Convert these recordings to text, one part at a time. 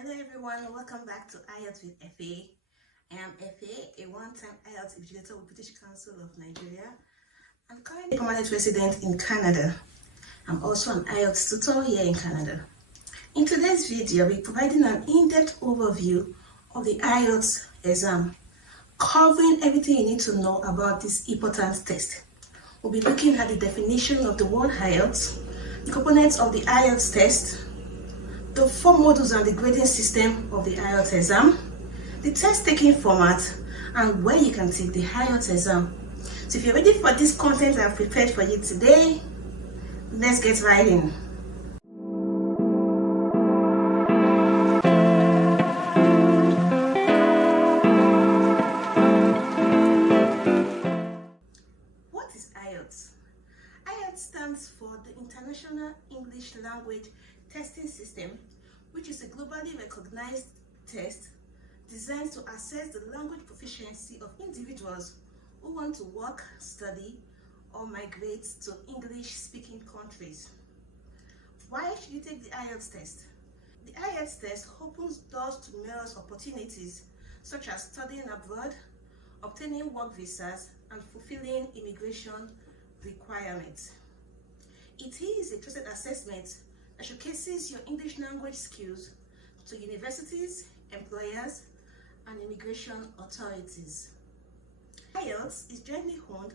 Hello everyone, welcome back to IELTS with FA. I am FA, a one-time IELTS invigilator with British Council of Nigeria. I'm currently a permanent resident in Canada. I'm also an IELTS tutor here in Canada. In today's video, I'll be providing an in-depth overview of the IELTS exam, covering everything you need to know about this important test. We'll be looking at the definition of the word IELTS, the components of the IELTS test, the 4 modules and the grading system of the IELTS exam, the test taking format, and where you can take the IELTS exam. So if you're ready for this content I've prepared for you today, let's get right in. What is IELTS? IELTS stands for the International English Language Testing System, which is a globally recognized test designed to assess the language proficiency of individuals who want to work, study, or migrate to English-speaking countries. Why should you take the IELTS test? The IELTS test opens doors to numerous opportunities, such as studying abroad, obtaining work visas, and fulfilling immigration requirements. It is a trusted assessment that showcases your English language skills to universities, employers, and immigration authorities. IELTS is jointly owned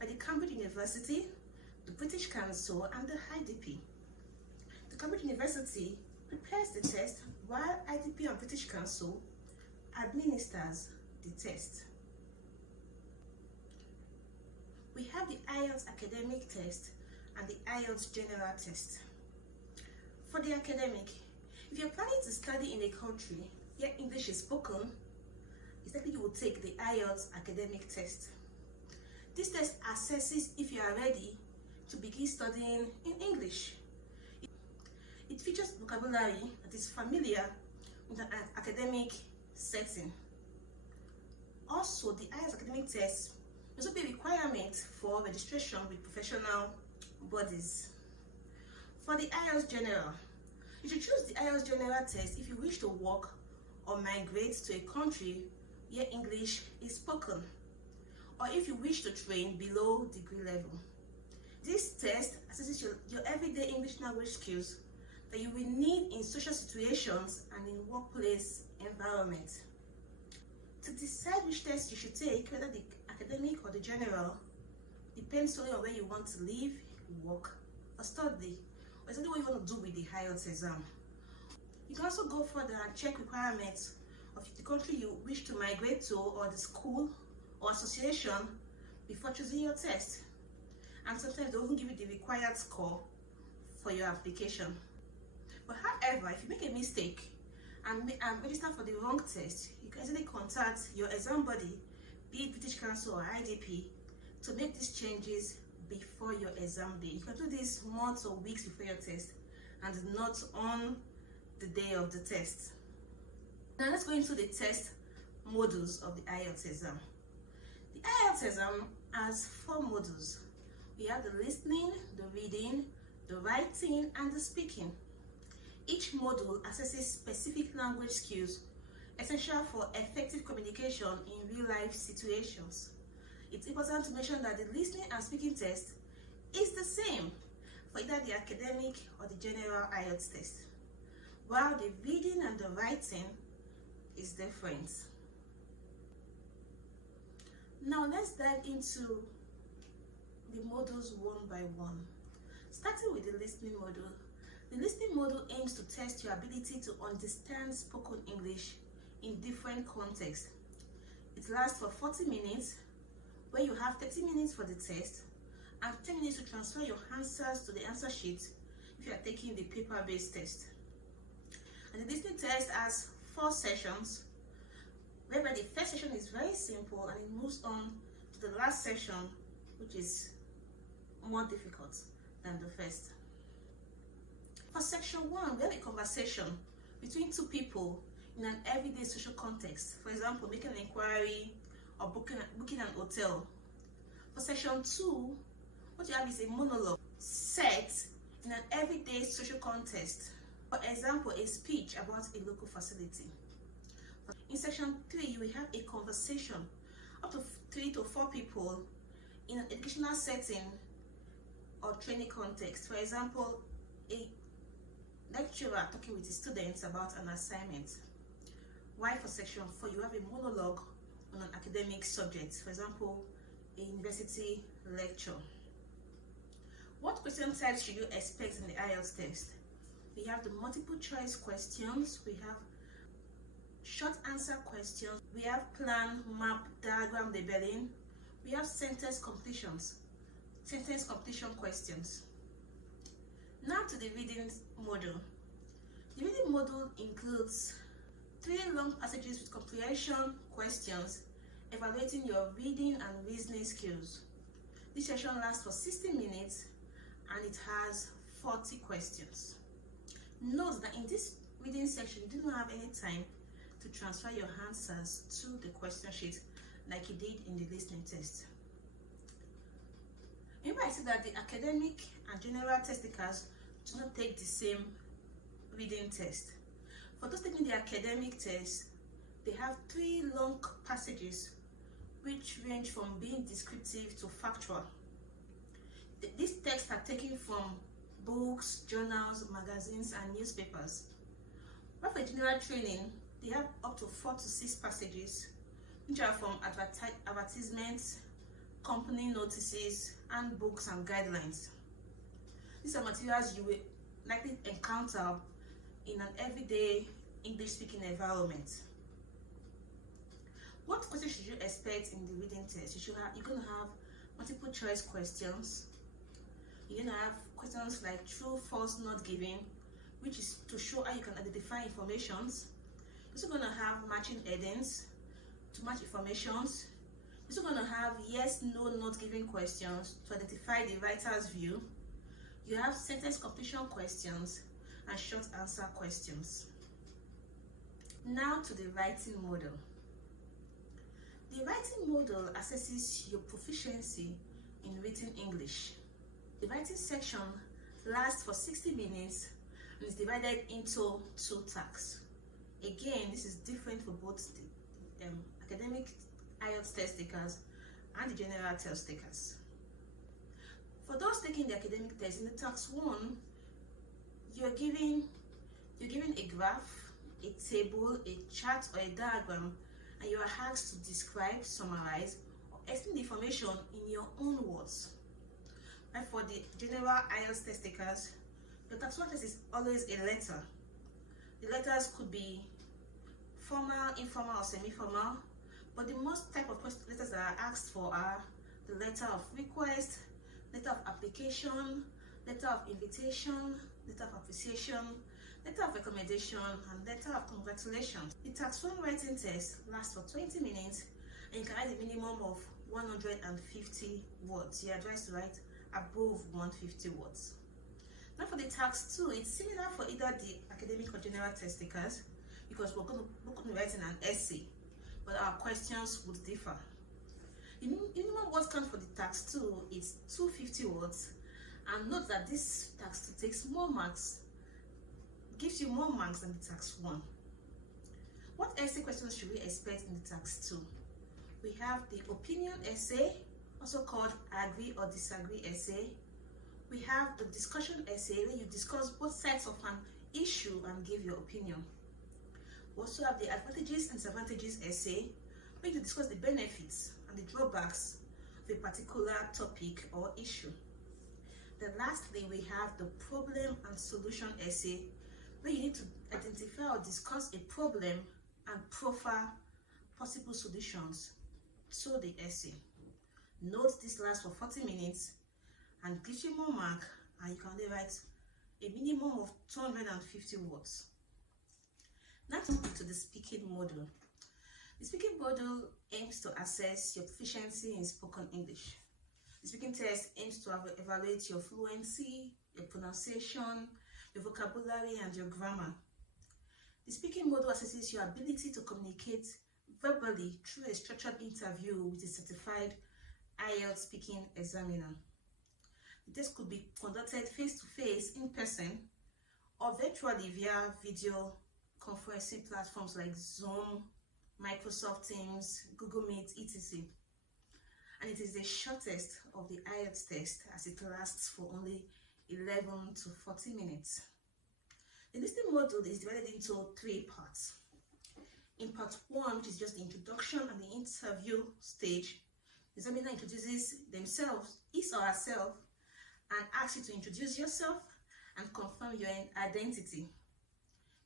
by the Cambridge University, the British Council, and the IDP. The Cambridge University prepares the test, while IDP and British Council administers the test. We have the IELTS academic test and the IELTS general test. For the academic, if you're planning to study in a country where English is spoken, it's likely you will take the IELTS academic test. This test assesses if you are ready to begin studying in English. It features vocabulary that is familiar with an academic setting. Also, the IELTS academic test will also be a requirement for registration with professional bodies. For the IELTS General, you should choose the IELTS General test if you wish to work or migrate to a country where English is spoken, or if you wish to train below degree level. This test assesses your everyday English language skills that you will need in social situations and in workplace environment. To decide which test you should take, whether the academic or the general, depends solely on where you want to live, work, or study, or exactly what you want to do with the IELTS exam. You can also go further and check requirements of the country you wish to migrate to, or the school or association, before choosing your test. And sometimes they even give you the required score for your application. But however, if you make a mistake and register for the wrong test, you can easily contact your exam body, be it British Council or IDP, to make these changes before your exam day. You can do this months or weeks before your test and not on the day of the test. Now let's go into the test modules of the IELTS exam. The IELTS exam has 4 modules. We have the listening, the reading, the writing, and the speaking. Each module assesses specific language skills essential for effective communication in real-life situations. It's important to mention that the listening and speaking test is the same for either the academic or the general IELTS test, while the reading and the writing is different. Now let's dive into the modules one by one. Starting with the listening module. The listening module aims to test your ability to understand spoken English in different contexts. It lasts for 40 minutes, where you have 30 minutes for the test and 10 minutes to transfer your answers to the answer sheet if you are taking the paper-based test. And the listening test has 4 sessions, whereby the first session is very simple and it moves on to the last session, which is more difficult than the first. For section 1, we have a conversation between 2 people in an everyday social context. For example, making an inquiry or booking an hotel. For section 2, what you have is a monologue set in an everyday social context. For example, a speech about a local facility. In section 3, you will have a conversation up to 3 to 4 people in an educational setting or training context. For example, a lecturer talking with his students about an assignment. While for section 4, you have a monologue on an academic subject, for example, a university lecture. What question types should you expect in the IELTS test? We have the multiple choice questions, we have short answer questions, we have plan, map, diagram labeling, we have sentence completion questions. Now to the reading module. The reading module includes 3 long passages with comprehension questions evaluating your reading and reasoning skills. This session lasts for 60 minutes and it has 40 questions. Note that in this reading section, you do not have any time to transfer your answers to the question sheet like you did in the listening test. Remember, I said that the academic and general test takers do not take the same reading test. For those taking the academic test, they have 3 long passages which range from being descriptive to factual. These texts are taken from books, journals, magazines, and newspapers. But for general training, they have up to 4 to 6 passages, which are from advertisements, company notices, and books and guidelines. These are materials you will likely encounter in an everyday English-speaking environment. What questions should you expect in the reading test? You're going to have multiple choice questions. You're going to have questions like true, false, not given, which is to show how you can identify informations. You're also going to have matching headings to match informations. You're also going to have yes, no, not given questions to identify the writer's view. You have sentence completion questions and short answer questions. Now to the writing model. The writing model assesses your proficiency in written English. The writing section lasts for 60 minutes and is divided into 2 tasks. Again, this is different for both the academic IELTS test takers and the general test takers. For those taking the academic test, in the task 1, you're given a graph, a table, a chart, or a diagram, and you are asked to describe, summarize, or explain the information in your own words. And for the general IELTS test takers, the task 1 test is always a letter. The letters could be formal, informal, or semi-formal, but the most type of letters that are asked for are the letter of request, letter of application, letter of invitation, letter of appreciation, letter of recommendation, and letter of congratulations. The task 1 writing test lasts for 20 minutes and you can write a minimum of 150 words. You're advised to write above 150 words. Now for the task 2, it's similar for either the academic or general test takers because we're going to be writing an essay, but our questions would differ. The minimum word count for the task 2 is 250 words, and note that this task 2 takes more marks, gives you more marks than the task 1. What essay questions should we expect in the task 2? We have the opinion essay, also called agree or disagree essay. We have the discussion essay where you discuss both sides of an issue and give your opinion. We also have the advantages and disadvantages essay where you discuss the benefits and the drawbacks of a particular topic or issue. Then lastly, we have the problem and solution essay where you need to identify or discuss a problem and proffer possible solutions to the essay. Note this lasts for 40 minutes and gives you more mark, and you can only write a minimum of 250 words. Now to the speaking module. The speaking module aims to assess your proficiency in spoken English. The speaking test aims to evaluate your fluency, your pronunciation, your vocabulary, and your grammar. The speaking module assesses your ability to communicate verbally through a structured interview with a certified IELTS speaking examiner. The test could be conducted face-to-face in person or virtually via video conferencing platforms like Zoom, Microsoft Teams, Google Meet, etc. And it is the shortest of the IELTS test as it lasts for only 11 to 40 minutes. The listening module is divided into 3 parts. In part 1, which is just the introduction and the interview stage, the examiner introduces themselves, his or herself, and asks you to introduce yourself and confirm your identity.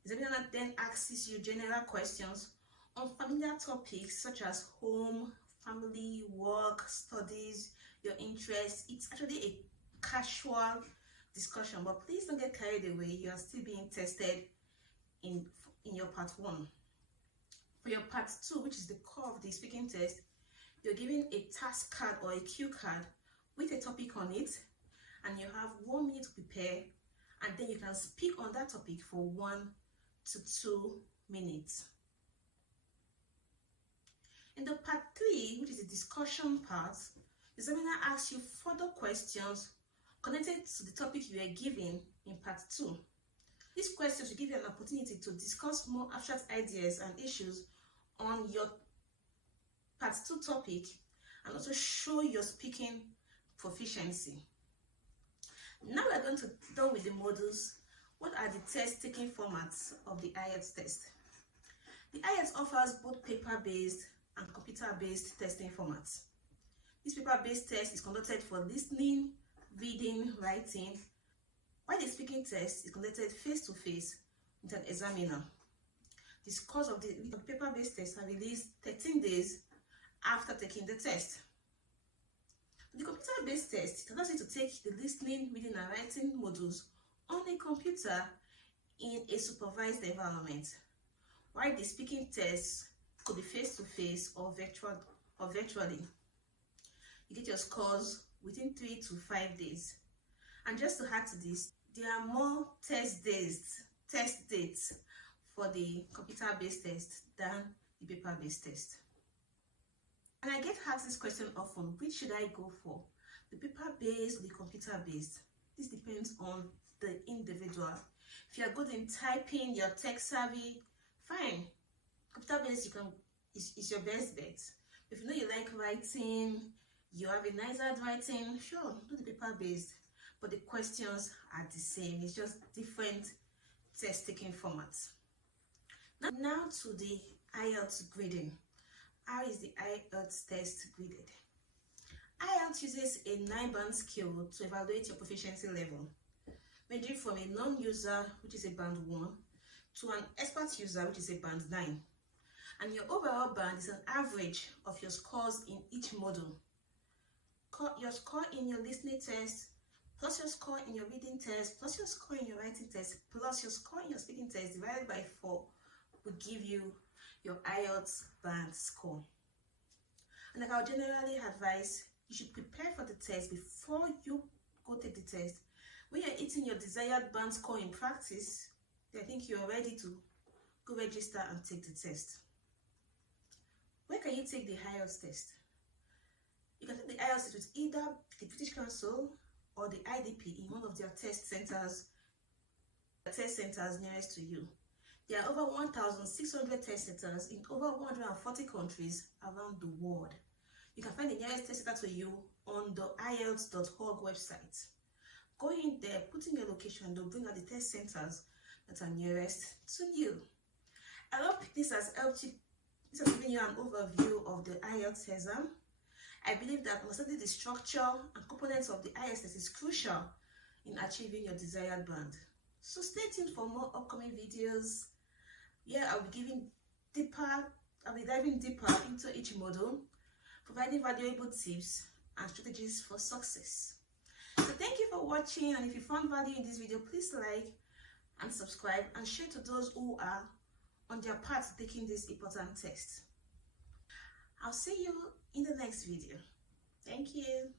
The examiner then asks you general questions on familiar topics such as home, family, work, studies, your interests. It's actually a casual discussion, but please don't get carried away. You are still being tested in your part 1. For your part 2, which is the core of the speaking test, you're given a task card or a cue card with a topic on it, and you have 1 minute to prepare, and then you can speak on that topic for 1 to 2 minutes. In the part 3, which is the discussion part, the examiner asks you further questions connected to the topic you are given in part 2. These questions will give you an opportunity to discuss more abstract ideas and issues on your part 2 topic, and also show your speaking proficiency. Now we're going to done with the modules. What are the test taking formats of the IELTS test? The IELTS offers both paper-based and computer-based testing formats. This paper-based test is conducted for listening, reading, writing, while the speaking test is conducted face-to-face with an examiner. The scores of the paper-based test are released 13 days after taking the test. The computer-based test allows you to take the listening, reading, and writing modules on a computer in a supervised environment, while the speaking test could be face-to-face or virtually. You get your scores within 3 to 5 days. And just to add to this, there are more test dates for the computer-based test than the paper-based test. And I get asked this question often: which should I go for, the paper-based or the computer-based? This depends on the individual. If you are good in typing, you're tech savvy, fine. Computer-based is your best bet. If you know you like writing, you have a nice handwriting, sure, do the paper-based. But the questions are the same. It's just different test-taking formats. Now to the IELTS grading. How is the IELTS test graded? IELTS uses a 9-band scale to evaluate your proficiency level, ranging from a non-user, which is a band 1, to an expert user, which is a band 9. And your overall band is an average of your scores in each module. Your score in your listening test, plus your score in your reading test, plus your score in your writing test, plus your score in your speaking test divided by 4 will give you your IELTS band score. And like I would generally advise, you should prepare for the test before you go take the test. When you're hitting your desired band score in practice, I think you're ready to go register and take the test. Where can you take the IELTS test? You can take the IELTS test with either the British Council or the IDP in one of their test centers nearest to you. There are over 1,600 test centers in over 140 countries around the world. You can find the nearest test center to you on the IELTS.org website. Go in there, put in your location, they'll bring out the test centers that are nearest to you. I hope this has helped you. This has given you an overview of the IELTS exam. I believe that understanding the structure and components of the IELTS test is crucial in achieving your desired band. So stay tuned for more upcoming videos. I'll be diving deeper into each module, providing valuable tips and strategies for success. So thank you for watching, and if you found value in this video, please like and subscribe and share to those who are on their path to taking this important test. I'll see you in the next video. Thank you.